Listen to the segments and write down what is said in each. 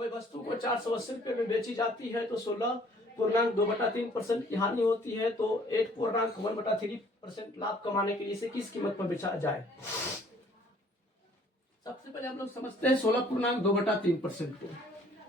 कोई वस्तु को 480 रुपये में बेची जाती है तो 16.2/3% की हानि होती है, तो 8.1/3% लाभ कमाने के लिए इसे किस कीमत पर बेचा जाए। सबसे पहले हम लोग समझते हैं 16.2/3% को।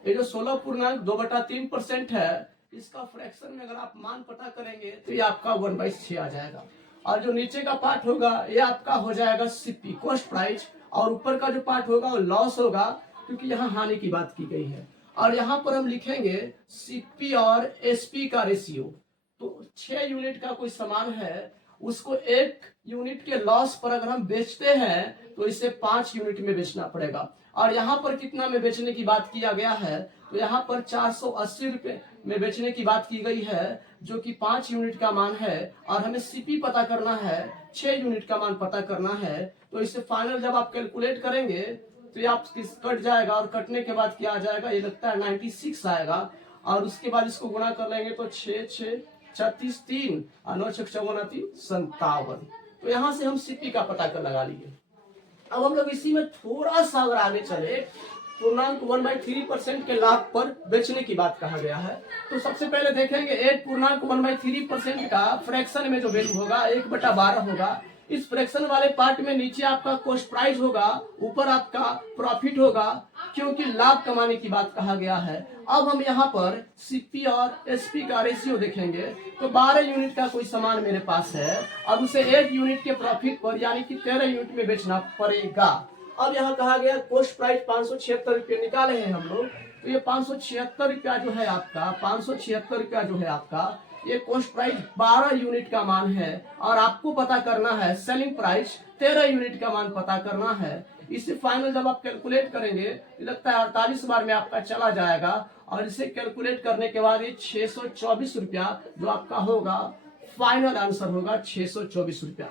ये जो 16.2/3% है, इसका फ्रैक्शन में अगर आप मान पता करेंगे तो ये आपका 1/6 आ जाएगा। और जो नीचे का पार्ट होगा ये आपका हो जाएगा सीपी कॉस्ट प्राइस, और ऊपर का जो पार्ट होगा वो लॉस होगा, क्योंकि यहाँ हानि की बात की गई है। और यहाँ पर हम लिखेंगे सीपी और एसपी का रेशियो। तो 6 यूनिट का कोई सामान है, उसको 1 यूनिट के लॉस पर अगर हम बेचते हैं तो इसे 5 यूनिट में बेचना पड़ेगा। और यहाँ पर कितना में बेचने की बात किया गया है, तो यहाँ पर 480 रुपये में बेचने की बात की गई है, जो कि 5 यूनिट का मान है। और हमें सीपी पता करना है, 6 यूनिट का मान पता करना है। तो इसे फाइनल जब आप कैलकुलेट करेंगे तो ये आप कट जाएगा, और कटने के बाद क्या आ जाएगा, ये लगता है 96 आएगा। और उसके बाद इसको गुणा कर लेंगे तो 6 6 36 3 और 9 6 54 3 57। तो यहाँ से हम सीपी का पता कर लगा लिए। अब हम लोग इसी में थोड़ा सा अगर आगे चले, पूर्णांक 1/3% के लाभ पर बेचने की बात कहा गया है। तो सबसे पहले देखेंगे 8.1/3% का फ्रैक्शन में जो वैल्यू होगा 1/12 होगा। इस फ्रैक्शन वाले पार्ट में नीचे आपका कॉस्ट प्राइस होगा, ऊपर आपका प्रॉफिट होगा, क्योंकि लाभ कमाने की बात कहा गया है। अब हम यहाँ पर सीपी और एसपी का रेशियो देखेंगे। तो 12 यूनिट का कोई सामान मेरे पास है, अब उसे 1 यूनिट के प्रॉफिट पर यानी कि 13 यूनिट में बेचना पड़ेगा। अब यहाँ कहा गया कॉस्ट प्राइस 576 रुपये निकाले हैं हम लोग। तो ये 576 रुपया जो है आपका, 576 रुपया जो है आपका, ये कॉस्ट प्राइस 12 यूनिट का मान है। और आपको पता करना है सेलिंग प्राइस 13 यूनिट का मान पता करना है। इसे फाइनल जब आप कैलकुलेट करेंगे तो लगता है 48 बार में आपका चला जाएगा। और इसे कैलकुलेट करने के बाद ये 624 रुपया जो आपका होगा, फाइनल आंसर होगा 624 रुपया।